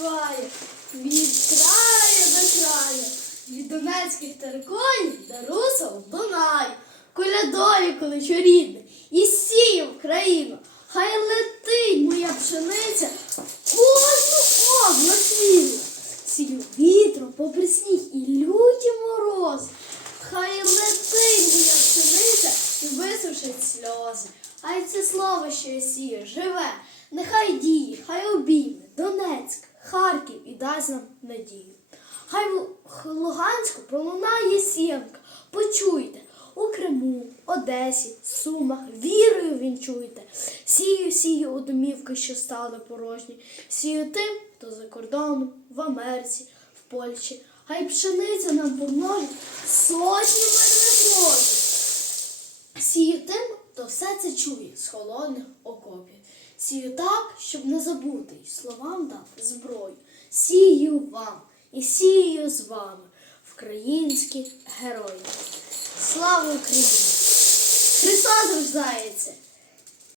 співає від краю до краю, від донецьких териконів до русов Дунай. Колядою кличу рідне і сію в країну. Хай летить моя пшениця кожну область вільну. Сію вітром попри сніг і люті морози. Хай летить моя пшениця і висушить сльози. Хай це слово, що я сію, живе, нехай діє, хай і дасть нам надію. Хай в Луганську пролунає сімка, почуйте, у Криму, Одесі, Сумах, вірою вінчуйте. Сію, сію у домівки, що стали порожні. Сію тим, хто за кордоном, в Америці, в Польщі. Хай пшениця нам помножить мирних років. Сію тим, хто все це чує з холодних окопів. Сію так, щоб не забути, й словам дав зброю. Сію вам і сію з вами, українські герої. Слава Україні! Христос рождається!